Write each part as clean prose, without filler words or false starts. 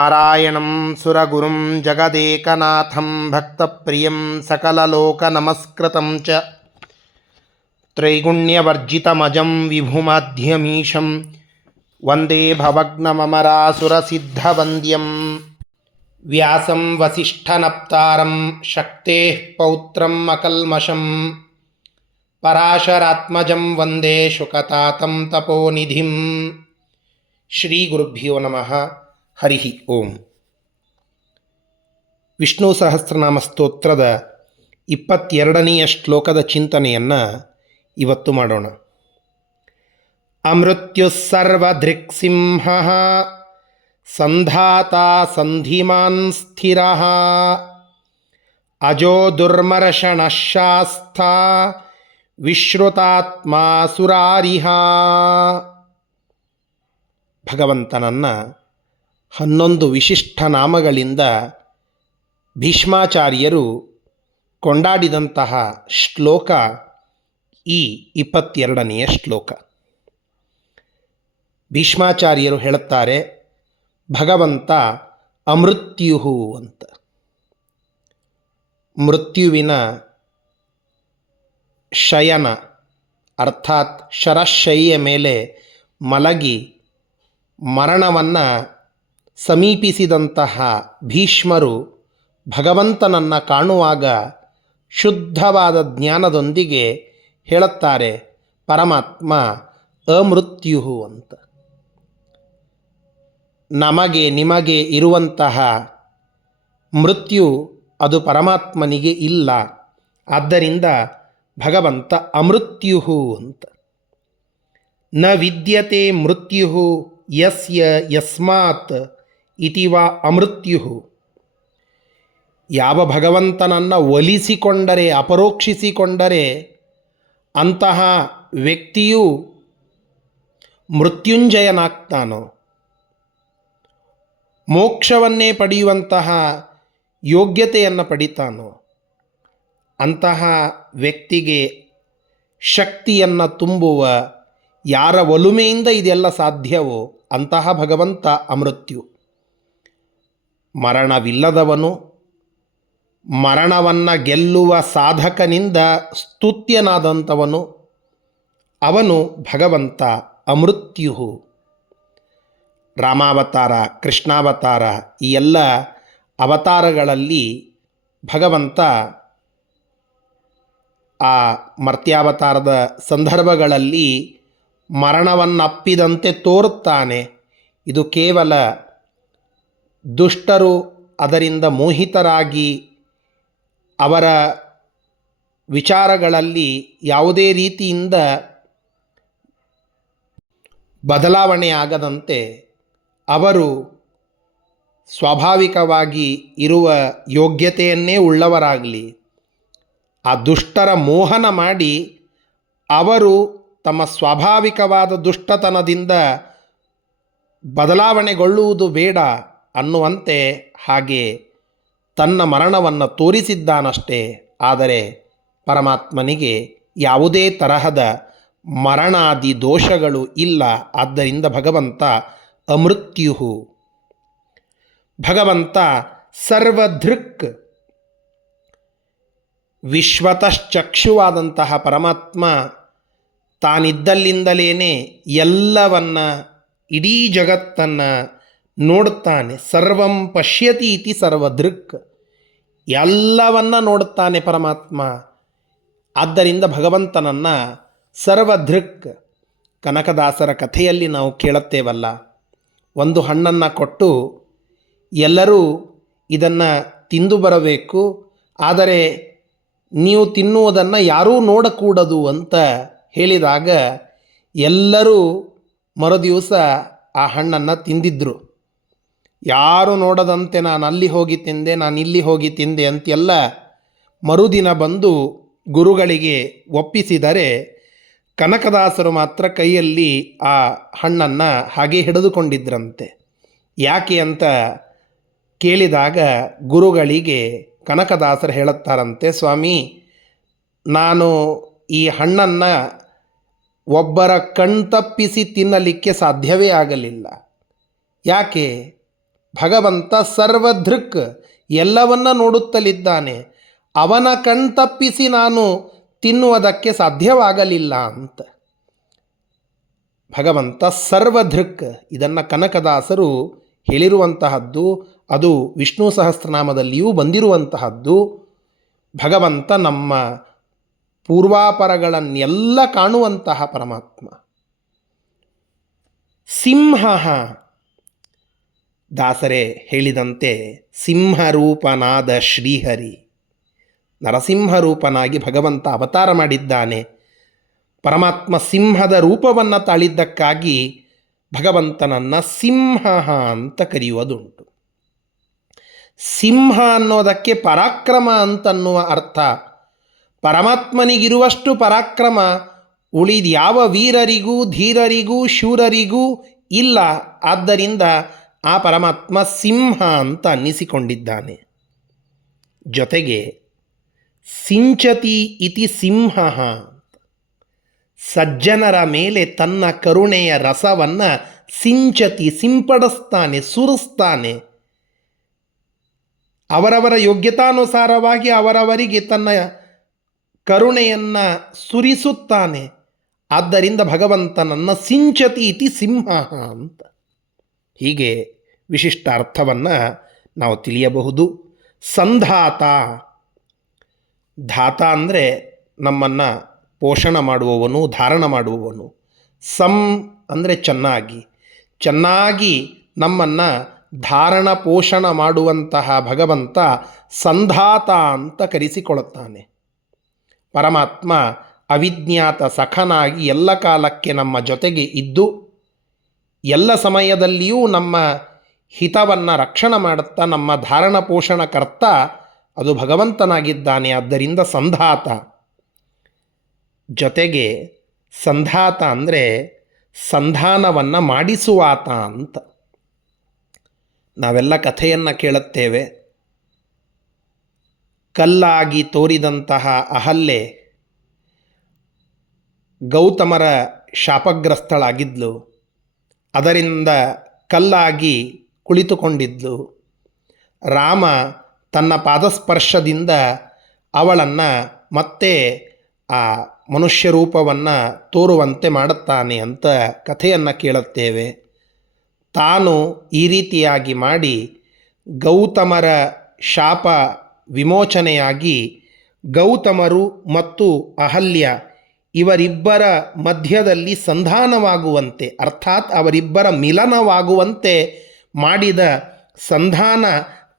ನಾರಾಯಣಂ ಸುರಗುರುಂ ಜಗದೇಕನಾಥಂ ಭಕ್ತಪ್ರಿಯಂ ಸಕಲಲೋಕನಮಸ್ಕೃತಂ ಚ ತ್ರೈಗುಣ್ಯವರ್ಜಿತಮಜಂ ವಿಭುಮಾಧ್ಯಮೀಶಂ ವಂದೇ ಭವಗ್ನಮಮರಾಸುರಸಿದ್ಧವಂದ್ಯಂ ವ್ಯಾಸಂ ವಸಿಷ್ಠನಪ್ತಾರಂ ಶಕ್ತೇಃ ಪೌತ್ರಂ ಅಕಲ್ಮಷಂ ಪರಾಶರಾತ್ಮಜಂ ವಂದೇ ಶುಕತಾತಂ ತಪೋನಿಧಿಂ. ಶ್ರೀ ಗುರುಭ್ಯೋ ನಮಃ. ಹರಿ ಓಂ. ವಿಷ್ಣು ಸಹಸ್ರನಾಮ ಸ್ತೋತ್ರದ 22ನೆಯ ಶ್ಲೋಕದ ಚಿಂತನೆಯನ್ನು ಇವತ್ತು ಮಾಡೋಣ. ಅಮೃತ್ಯು ಸರ್ವಧೃಕ್ಸಿಂಹ ಸಂಧಾತಾ ಸಂಧಿಮಾನ್ ಸ್ಥಿರ ಅಜೋ ದುರ್ಮರ್ಷಣಶಾಸ್ಥ ವಿಶ್ರುತಾತ್ಮ ಸುರಾರಿಹ. ಭಗವಂತನನ್ನು 11 ವಿಶಿಷ್ಟ ನಾಮಗಳಿಂದ ಭೀಷ್ಮಾಚಾರ್ಯರು ಕೊಂಡಾಡಿದಂತಹ ಶ್ಲೋಕ ಈ 22ನೆಯ ಶ್ಲೋಕ. ಭೀಷ್ಮಾಚಾರ್ಯರು ಹೇಳುತ್ತಾರೆ, ಭಗವಂತ ಅಮೃತ್ಯು ಅಂತ. ಮೃತ್ಯುವಿನ ಶಯನ ಅರ್ಥಾತ್ ಶರಶಯ್ಯ ಮೇಲೆ ಮಲಗಿ ಮರಣವನ್ನು ಸಮೀಪಿಸಿದಂತಹ ಭೀಷ್ಮರು ಭಗವಂತನನ್ನು ಕಾಣುವಾಗ ಶುದ್ಧವಾದ ಜ್ಞಾನದೊಂದಿಗೆ ಹೇಳುತ್ತಾರೆ, ಪರಮಾತ್ಮ ಅಮೃತ್ಯು ಅಂತ. ನಮಗೆ ನಿಮಗೆ ಇರುವಂತಹ ಮೃತ್ಯು ಅದು ಪರಮಾತ್ಮನಿಗೆ ಇಲ್ಲ. ಆದ್ದರಿಂದ ಭಗವಂತ ಅಮೃತ್ಯು ಅಂತ. ನ ವಿದ್ಯತೆ ಮೃತ್ಯು ಯಸ್ಯ ಯಸ್ಮಾತ್ ಇತಿ ವಾ ಅಮೃತ್ಯು. ಯಾವ ಭಗವಂತನನ್ನು ಒಲಿಸಿಕೊಂಡರೆ, ಅಪರೋಕ್ಷಿಸಿಕೊಂಡರೆ ಅಂತಹ ವ್ಯಕ್ತಿಯು ಮೃತ್ಯುಂಜಯನಾಗ್ತಾನೋ, ಮೋಕ್ಷವನ್ನೇ ಪಡೆಯುವಂತಹ ಯೋಗ್ಯತೆಯನ್ನು ಪಡಿತಾನೋ ಅಂತಹ ವ್ಯಕ್ತಿಗೆ ಶಕ್ತಿಯನ್ನು ತುಂಬುವ, ಯಾರ ಒಲುಮೆಯಿಂದ ಇದೆಲ್ಲ ಸಾಧ್ಯವೋ ಅಂತಹ ಭಗವಂತ ಅಮೃತ್ಯು. ಮರಣವಿಲ್ಲದವನು, ಮರಣವನ್ನು ಗೆಲ್ಲುವ ಸಾಧಕನಿಂದ ಸ್ತುತ್ಯನಾದಂಥವನು, ಅವನು ಭಗವಂತ ಅಮೃತ್ಯು. ರಾಮಾವತಾರ, ಕೃಷ್ಣಾವತಾರ, ಈ ಎಲ್ಲ ಅವತಾರಗಳಲ್ಲಿ ಭಗವಂತ ಆ ಮರ್ತ್ಯಾವತಾರದ ಸಂದರ್ಭಗಳಲ್ಲಿ ಮರಣವನ್ನಪ್ಪಿದಂತೆ ತೋರುತ್ತಾನೆ. ಇದು ಕೇವಲ ದುಷ್ಟರು ಅದರಿಂದ ಮೋಹಿತರಾಗಿ ಅವರ ವಿಚಾರಗಳಲ್ಲಿ ಯಾವುದೇ ರೀತಿಯಿಂದ ಬದಲಾವಣೆಯಾಗದಂತೆ ಅವರು ಸ್ವಾಭಾವಿಕವಾಗಿ ಇರುವ ಯೋಗ್ಯತೆಯನ್ನೇ ಉಳ್ಳವರಾಗಲಿ, ಆ ದುಷ್ಟರ ಮೋಹನ ಮಾಡಿ ಅವರು ತಮ್ಮ ಸ್ವಾಭಾವಿಕವಾದ ದುಷ್ಟತನದಿಂದ ಬದಲಾವಣೆಗೊಳ್ಳುವುದು ಬೇಡ ಅನ್ನುವಂತೆ ಹಾಗೆ ತನ್ನ ಮರಣವನ್ನು ತೋರಿಸಿದ್ದಾನಷ್ಟೇ. ಆದರೆ ಪರಮಾತ್ಮನಿಗೆ ಯಾವುದೇ ತರಹದ ಮರಣಾದಿ ದೋಷಗಳು ಇಲ್ಲ. ಆದ್ದರಿಂದ ಭಗವಂತ ಅಮೃತ್ಯು. ಭಗವಂತ ಸರ್ವಧೃಕ್, ವಿಶ್ವತಶ್ಚಕ್ಷುವಾದಂತಹ ಪರಮಾತ್ಮ ತಾನಿದ್ದಲ್ಲಿಂದಲೇ ಎಲ್ಲವನ್ನ, ಇಡೀ ಜಗತ್ತನ್ನು ನೋಡುತ್ತಾನೆ. ಸರ್ವಂ ಪಶ್ಯತಿ ಇತಿ ಸರ್ವದೃಕ್, ಎಲ್ಲವನ್ನ ನೋಡುತ್ತಾನೆ ಪರಮಾತ್ಮ. ಆದ್ದರಿಂದ ಭಗವಂತನನ್ನು ಸರ್ವದೃಕ್. ಕನಕದಾಸರ ಕಥೆಯಲ್ಲಿ ನಾವು ಕೇಳುತ್ತೇವಲ್ಲ, ಒಂದು ಹಣ್ಣನ್ನು ಕೊಟ್ಟು ಎಲ್ಲರೂ ಇದನ್ನು ತಿಂದು ಬರಬೇಕು, ಆದರೆ ನೀವು ತಿನ್ನುವುದನ್ನು ಯಾರೂ ನೋಡಕೂಡದು ಅಂತ ಹೇಳಿದಾಗ ಎಲ್ಲರೂ ಮರುದಿವಸ ಆ ಹಣ್ಣನ್ನು ತಿಂದಿದ್ದರು. ಯಾರು ನೋಡದಂತೆ ನಾನು ಅಲ್ಲಿ ಹೋಗಿ ತಿಂದೆ, ನಾನು ಇಲ್ಲಿ ಹೋಗಿ ತಿಂದೆ ಅಂತೆಲ್ಲ ಮರುದಿನ ಬಂದು ಗುರುಗಳಿಗೆ ಒಪ್ಪಿಸಿದರೆ, ಕನಕದಾಸರು ಮಾತ್ರ ಕೈಯಲ್ಲಿ ಆ ಹಣ್ಣನ್ನು ಹಾಗೆ ಹಿಡಿದುಕೊಂಡಿದ್ರಂತೆ. ಯಾಕೆ ಅಂತ ಕೇಳಿದಾಗ ಗುರುಗಳಿಗೆ ಕನಕದಾಸರು ಹೇಳುತ್ತಾರಂತೆ, ಸ್ವಾಮಿ, ನಾನು ಈ ಹಣ್ಣನ್ನು ಒಬ್ಬರ ಕಣ್ತಪ್ಪಿಸಿ ತಿನ್ನಲಿಕ್ಕೆ ಸಾಧ್ಯವೇ ಆಗಲಿಲ್ಲ. ಯಾಕೆ? ಭಗವಂತ ಸರ್ವದೃಕ್ ಎಲ್ಲವನ್ನ ನೋಡುತ್ತಲಿದ್ದಾನೆ. ಅವನ ಕಣ್ತಪ್ಪಿಸಿ ನಾನು ತಿನ್ನುವುದಕ್ಕೆ ಸಾಧ್ಯವಾಗಲಿಲ್ಲ ಅಂತ. ಭಗವಂತ ಸರ್ವದೃಕ್, ಇದನ್ನು ಕನಕದಾಸರು ಹೇಳಿರುವಂತಹದ್ದು, ಅದು ವಿಷ್ಣು ಸಹಸ್ರನಾಮದಲ್ಲಿಯೂ ಬಂದಿರುವಂತಹದ್ದು. ಭಗವಂತ ನಮ್ಮ ಪೂರ್ವಾಪರಗಳನ್ನೆಲ್ಲ ಕಾಣುವಂತಹ ಪರಮಾತ್ಮ. ಸಿಂಹ, ದಾಸರೇ ಹೇಳಿದಂತೆ ಸಿಂಹರೂಪನಾದ ಶ್ರೀಹರಿ, ನರಸಿಂಹರೂಪನಾಗಿ ಭಗವಂತ ಅವತಾರ ಮಾಡಿದ್ದಾನೆ. ಪರಮಾತ್ಮ ಸಿಂಹದ ರೂಪವನ್ನು ತಾಳಿದ್ದಕ್ಕಾಗಿ ಭಗವಂತನನ್ನು ಸಿಂಹ ಅಂತ ಕರೆಯುವುದುಂಟು. ಸಿಂಹ ಅನ್ನೋದಕ್ಕೆ ಪರಾಕ್ರಮ ಅಂತನ್ನುವ ಅರ್ಥ. ಪರಮಾತ್ಮನಿಗಿರುವಷ್ಟು ಪರಾಕ್ರಮ ಉಳಿದ್ಯಾವ ವೀರರಿಗೂ ಧೀರರಿಗೂ ಶೂರರಿಗೂ ಇಲ್ಲ. ಆದ್ದರಿಂದ ಆ ಪರಮಾತ್ಮ ಸಿಂಹ ಅಂತ ಅನ್ನಿಸಿಕೊಂಡಿದ್ದಾನೆ. ಜೊತೆಗೆ ಸಿಂಚತಿ ಇತಿ ಸಿಂಹ, ಸಜ್ಜನರ ಮೇಲೆ ತನ್ನ ಕರುಣೆಯ ರಸವನ್ನು ಸಿಂಚತಿ, ಸಿಂಪಡಿಸ್ತಾನೆ, ಸುರಿಸ್ತಾನೆ. ಅವರವರ ಯೋಗ್ಯತಾನುಸಾರವಾಗಿ ಅವರವರಿಗೆ ತನ್ನ ಕರುಣೆಯನ್ನು ಸುರಿಸುತ್ತಾನೆ. ಆದ್ದರಿಂದ ಭಗವಂತನನ್ನು ಸಿಂಚತಿ ಇತಿ ಸಿಂಹ ಅಂತ ಹೀಗೆ ವಿಶಿಷ್ಟ ಅರ್ಥವನ್ನು ನಾವು ತಿಳಿಯಬಹುದು. ಸಂಧಾತ, ಧಾತ ಅಂದರೆ ನಮ್ಮನ್ನು ಪೋಷಣ ಮಾಡುವವನು, ಧಾರಣ ಮಾಡುವವನು. ಸಂ ಅಂದರೆ ಚೆನ್ನಾಗಿ, ಚೆನ್ನಾಗಿ ನಮ್ಮನ್ನು ಧಾರಣ ಪೋಷಣ ಮಾಡುವಂತಹ ಭಗವಂತ ಸಂಧಾತ ಅಂತ ಕರೆಸಿಕೊಳ್ಳುತ್ತಾನೆ. ಪರಮಾತ್ಮ ಅವಿಜ್ಞಾತ ಸಖನಾಗಿ ಎಲ್ಲ ಕಾಲಕ್ಕೆ ನಮ್ಮ ಜೊತೆಗೆ ಇದ್ದು ಎಲ್ಲ ಸಮಯದಲ್ಲಿಯೂ ನಮ್ಮ ಹಿತವನ್ನು ರಕ್ಷಣೆ ಮಾಡುತ್ತಾ ನಮ್ಮ ಧಾರಣ ಪೋಷಣಕರ್ತ ಅದು ಭಗವಂತನಾಗಿದ್ದಾನೆ. ಆದ್ದರಿಂದ ಸಂಧಾತ. ಜೊತೆಗೆ ಸಂಧಾತ ಅಂದರೆ ಸಂಧಾನವನ್ನು ಮಾಡಿಸುವಾತ ಅಂತ. ನಾವೆಲ್ಲ ಕಥೆಯನ್ನು ಕೇಳುತ್ತೇವೆ. ಕಲ್ಲಾಗಿ ತೋರಿದಂತಹ ಅಹಲ್ಯೆ ಗೌತಮರ ಶಾಪಗ್ರಸ್ತಳಾಗಿದ್ಲು. ಅದರಿಂದ ಕಲ್ಲಾಗಿ ಕುಳಿತುಕೊಂಡಿದ್ಲು. ರಾಮ ತನ್ನ ಪಾದಸ್ಪರ್ಶದಿಂದ ಅವಳನ್ನು ಮತ್ತೆ ಆ ಮನುಷ್ಯ ರೂಪವನ್ನು ತೋರುವಂತೆ ಮಾಡುತ್ತಾನೆ ಅಂತ ಕಥೆಯನ್ನು ಕೇಳುತ್ತೇವೆ. ತಾನು ಈ ರೀತಿಯಾಗಿ ಮಾಡಿ ಗೌತಮರ ಶಾಪ ವಿಮೋಚನೆಯಾಗಿ ಗೌತಮರು ಮತ್ತು ಅಹಲ್ಯ ಇವರಿಬ್ಬರ ಮಧ್ಯದಲ್ಲಿ ಸಂಧಾನವಾಗುವಂತೆ, ಅರ್ಥಾತ್ ಅವರಿಬ್ಬರ ಮಿಲನವಾಗುವಂತೆ ಮಾಡಿದ ಸಂಧಾನ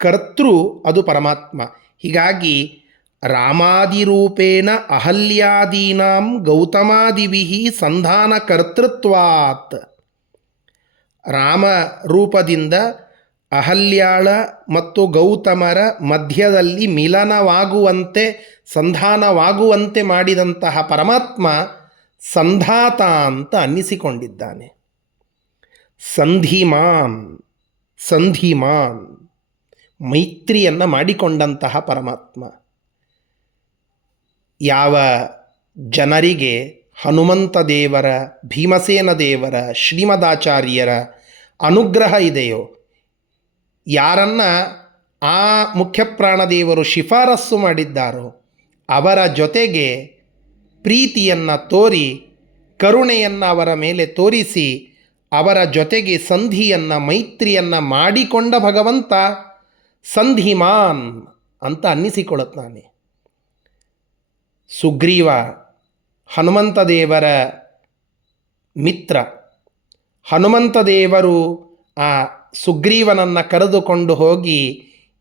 ಕರ್ತೃ ಅದು ಪರಮಾತ್ಮ. ಹೀಗಾಗಿ ರಾಮಾದಿರೂಪೇಣ ಅಹಲ್ಯಾದೀನಾಂ ಗೌತಮಾದಿಭಿ ಸಂಧಾನ ಕರ್ತೃತ್ವಾತ್, ರಾಮ ರೂಪದಿಂದ ಅಹಲ್ಯಾಳ ಮತ್ತು ಗೌತಮರ ಮಧ್ಯದಲ್ಲಿ ಮಿಲನವಾಗುವಂತೆ, ಸಂಧಾನವಾಗುವಂತೆ ಮಾಡಿದಂತಹ ಪರಮಾತ್ಮ ಸಂಧಾತ ಅಂತ ಅನ್ನಿಸಿಕೊಂಡಿದ್ದಾನೆ. ಸಂಧಿಮಾನ್, ಸಂಧಿಮಾನ್, ಮೈತ್ರಿಯನ್ನು ಮಾಡಿಕೊಂಡಂತಹ ಪರಮಾತ್ಮ. ಯಾವ ಜನರಿಗೆ ಹನುಮಂತ ದೇವರ, ಭೀಮಸೇನ ದೇವರ, ಶ್ರೀಮದಾಚಾರ್ಯರ ಅನುಗ್ರಹ ಇದೆಯೋ, ಯಾರನ್ನು ಆ ಮುಖ್ಯಪ್ರಾಣದೇವರು ಶಿಫಾರಸ್ಸು ಮಾಡಿದ್ದಾರೋ ಅವರ ಜೊತೆಗೆ ಪ್ರೀತಿಯನ್ನು ತೋರಿ, ಕರುಣೆಯನ್ನು ಅವರ ಮೇಲೆ ತೋರಿಸಿ, ಅವರ ಜೊತೆಗೆ ಸಂಧಿಯನ್ನು, ಮೈತ್ರಿಯನ್ನು ಮಾಡಿಕೊಂಡ ಭಗವಂತ ಸಂಧಿಮಾನ್ ಅಂತ ಅನ್ನಿಸಿಕೊಳ್ಳುತ್ತಾನೆ. ಸುಗ್ರೀವ ಹನುಮಂತ ದೇವರ ಮಿತ್ರ. ಹನುಮಂತ ದೇವರು ಆ ಸುಗ್ರೀವನನ್ನು ಕರೆದುಕೊಂಡು ಹೋಗಿ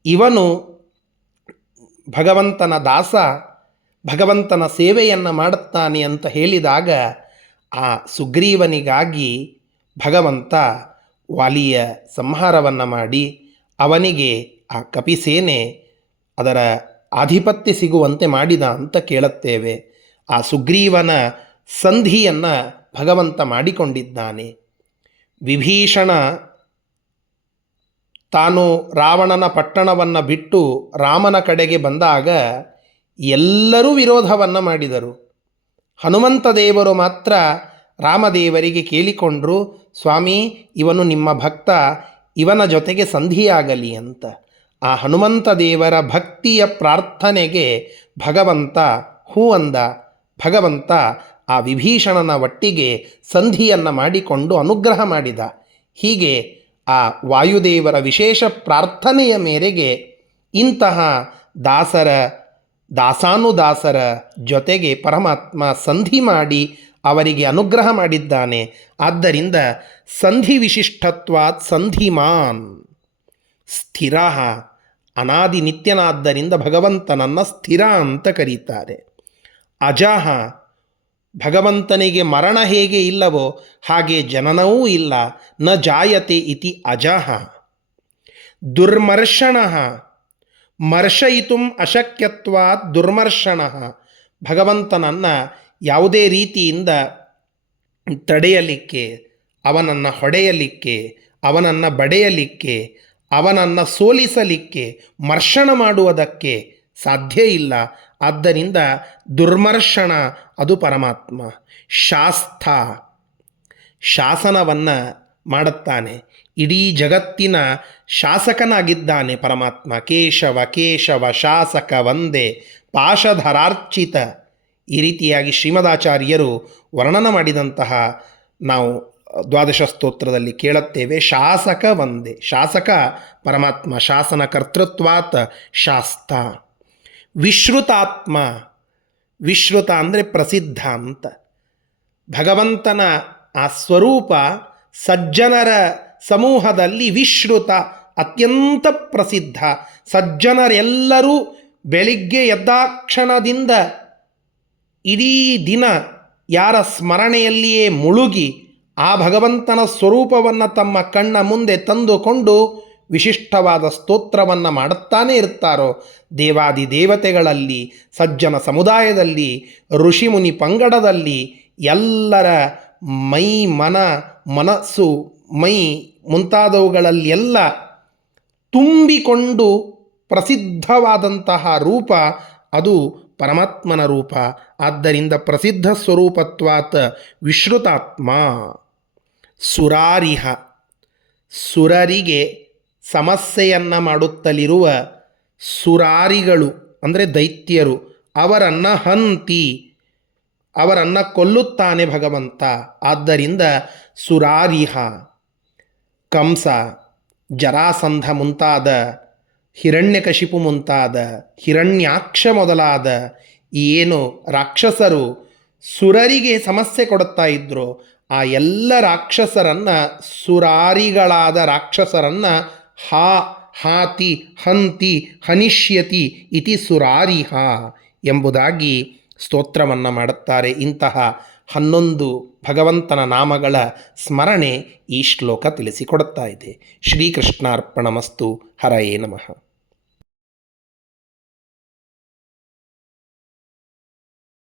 ಇವನು ಭಗವಂತನ ದಾಸ, ಭಗವಂತನ ಸೇವೆಯನ್ನು ಮಾಡುತ್ತಾನೆ ಅಂತ ಹೇಳಿದಾಗ ಆ ಸುಗ್ರೀವನಿಗಾಗಿ ಭಗವಂತ ವಾಲಿಯ ಸಂಹಾರವನ್ನು ಮಾಡಿ ಅವನಿಗೆ ಆ ಕಪಿಸೇನೆ ಅದರ ಆಧಿಪತ್ಯ ಸಿಗುವಂತೆ ಮಾಡಿದ ಅಂತ ಕೇಳುತ್ತೇವೆ. ಆ ಸುಗ್ರೀವನ ಸಂಧಿಯನ್ನು ಭಗವಂತ ಮಾಡಿಕೊಂಡಿದ್ದಾನೆ. ವಿಭೀಷಣ ತಾನು ರಾವಣನ ಪಟ್ಟಣವನ್ನು ಬಿಟ್ಟು ರಾಮನ ಕಡೆಗೆ ಬಂದಾಗ ಎಲ್ಲರೂ ವಿರೋಧವನ್ನು ಮಾಡಿದರು. ಹನುಮಂತ ದೇವರು ಮಾತ್ರ ರಾಮದೇವರಿಗೆ ಕೇಳಿಕೊಂಡರು, ಸ್ವಾಮಿ ಇವನು ನಿಮ್ಮ ಭಕ್ತ, ಇವನ ಜೊತೆಗೆ ಸಂಧಿಯಾಗಲಿ ಅಂತ. ಆ ಹನುಮಂತ ದೇವರ ಭಕ್ತಿಯ ಪ್ರಾರ್ಥನೆಗೆ ಭಗವಂತ ಹೂ ಅಂದ. ಭಗವಂತ ಆ ವಿಭೀಷಣನ ಒಟ್ಟಿಗೆ ಸಂಧಿಯನ್ನು ಮಾಡಿಕೊಂಡು ಅನುಗ್ರಹ ಮಾಡಿದ. ಹೀಗೆ ಆ ವಾಯುದೇವರ ವಿಶೇಷ ಪ್ರಾರ್ಥನೆಯ ಮೇರೆಗೆ ಇಂತಹ ದಾಸಾನುದಾಸರ ಜೊತೆಗೆ ಪರಮಾತ್ಮ ಸಂಧಿ ಮಾಡಿ ಅವರಿಗೆ ಅನುಗ್ರಹ ಮಾಡಿದ್ದಾನೆ. ಆದ್ದರಿಂದ ಸಂಧಿ ವಿಶಿಷ್ಟತ್ವಾತ್ ಸಂಧಿಮಾನ್ ಸ್ಥಿರ, ಅನಾದಿ ನಿತ್ಯನಾದ್ದರಿಂದ ಭಗವಂತನನ್ನು ಸ್ಥಿರ ಅಂತ ಕರೀತಾರೆ. ಅಜಃ, ಭಗವಂತನಿಗೆ ಮರಣ ಹೇಗೆ ಇಲ್ಲವೋ ಹಾಗೆ ಜನನವೂ ಇಲ್ಲ. ನ ಜಾಯತೆ ಇತಿ ಅಜಃ. ದುರ್ಮರ್ಷಣಃ, ಮರ್ಷಯಿತುಂ ಅಶಕ್ಯತ್ವಾತ್ ದುರ್ಮರ್ಷಣಃ. ಭಗವಂತನನ್ನು ಯಾವುದೇ ರೀತಿಯಿಂದ ತಡೆಯಲಿಕ್ಕೆ, ಅವನನ್ನು ಹೊಡೆಯಲಿಕ್ಕೆ, ಅವನನ್ನು ಬಡೆಯಲಿಕ್ಕೆ, ಅವನನ್ನು ಸೋಲಿಸಲಿಕ್ಕೆ, ಮರ್ಷಣ ಮಾಡುವುದಕ್ಕೆ ಸಾಧ್ಯ ಇಲ್ಲ. ಆದ್ದರಿಂದ ದುರ್ಮರ್ಷಣ ಅದು ಪರಮಾತ್ಮ. ಶಾಸ್ತ, ಶಾಸನವನ್ನು ಮಾಡುತ್ತಾನೆ, ಇಡೀ ಜಗತ್ತಿನ ಶಾಸಕನಾಗಿದ್ದಾನೆ ಪರಮಾತ್ಮ. ಕೇಶವ ಕೇಶವ ಶಾಸಕ ವಂದೇ ಪಾಶಧರಾರ್ಚಿತ. ಈ ರೀತಿಯಾಗಿ ಶ್ರೀಮದಾಚಾರ್ಯರು ವರ್ಣನ ಮಾಡಿದಂತಹ ನಾವು ದ್ವಾದಶ ಸ್ತೋತ್ರದಲ್ಲಿ ಕೇಳುತ್ತೇವೆ. ಶಾಸಕ ವಂದೇ, ಶಾಸಕ ಪರಮಾತ್ಮ, ಶಾಸನ ಕರ್ತೃತ್ವಾತ್ ಶಾಸ್ತ. ವಿಶ್ರುತಾತ್ಮ, ವಿಶ್ರುತ ಅಂದರೆ ಪ್ರಸಿದ್ಧ ಅಂತ. ಭಗವಂತನ ಆ ಸ್ವರೂಪ ಸಜ್ಜನರ ಸಮೂಹದಲ್ಲಿ ವಿಶ್ರುತ, ಅತ್ಯಂತ ಪ್ರಸಿದ್ಧ. ಸಜ್ಜನರೆಲ್ಲರೂ ಬೆಳಿಗ್ಗೆ ಎದ್ದಾಕ್ಷಣದಿಂದ ಇಡೀ ದಿನ ಯಾರ ಸ್ಮರಣೆಯಲ್ಲಿಯೇ ಮುಳುಗಿ ಆ ಭಗವಂತನ ಸ್ವರೂಪವನ್ನು ತಮ್ಮ ಕಣ್ಣ ಮುಂದೆ ತಂದುಕೊಂಡು ವಿಶಿಷ್ಟವಾದ ಸ್ತೋತ್ರವನ್ನು ಮಾಡುತ್ತಾನೇ ಇರ್ತಾರೋ, ದೇವಾದಿ ದೇವತೆಗಳಲ್ಲಿ, ಸಜ್ಜನ ಸಮುದಾಯದಲ್ಲಿ, ಋಷಿಮುನಿ ಪಂಗಡದಲ್ಲಿ ಎಲ್ಲರ ಮೈ ಮನಸ್ಸು ಮೈ ಮುಂತಾದವುಗಳಲ್ಲೆಲ್ಲ ತುಂಬಿಕೊಂಡು ಪ್ರಸಿದ್ಧವಾದಂತಹ ರೂಪ ಅದು ಪರಮಾತ್ಮನ ರೂಪ. ಆದ್ದರಿಂದ ಪ್ರಸಿದ್ಧ ಸ್ವರೂಪತ್ವಾತ್ ವಿಶ್ರುತಾತ್ಮ. ಸುರಾರಿಹ, ಸುರರಿಗೆ ಸಮಸ್ಯೆಯನ್ನು ಮಾಡುತ್ತಲಿರುವ ಸುರಾರಿಗಳು ಅಂದರೆ ದೈತ್ಯರು, ಅವರನ್ನು ಹಂತಿ, ಅವರನ್ನು ಕೊಲ್ಲುತ್ತಾನೆ ಭಗವಂತ. ಆದ್ದರಿಂದ ಸುರಾರಿಹ. ಕಂಸ, ಜರಾಸಂಧ ಮುಂತಾದ, ಹಿರಣ್ಯಕಶಿಪು ಮುಂತಾದ, ಹಿರಣ್ಯಾಕ್ಷ ಮೊದಲಾದ ಏನು ರಾಕ್ಷಸರು ಸುರರಿಗೆ ಸಮಸ್ಯೆ ಕೊಡುತ್ತಾ ಇದ್ರೋ ಆ ಎಲ್ಲ ರಾಕ್ಷಸರನ್ನು, ಸುರಾರಿಗಳಾದ ರಾಕ್ಷಸರನ್ನು ಹಾತಿ ಹಂತಿ ಹನಿಷ್ಯತಿ ಇತಿ ಸುರಾರಿಹ ಎಂಬುದಾಗಿ ಸ್ತೋತ್ರವನ್ನು ಮಾಡುತ್ತಾರೆ. ಇಂತಹ 11 ಭಗವಂತನ ನಾಮಗಳ ಸ್ಮರಣೆ ಈ ಶ್ಲೋಕ ತಿಳಿಸಿಕೊಡುತ್ತಾ ಇದೆ. ಶ್ರೀಕೃಷ್ಣಾರ್ಪಣಮಸ್ತು. ಹರಯೇ ನಮಃ.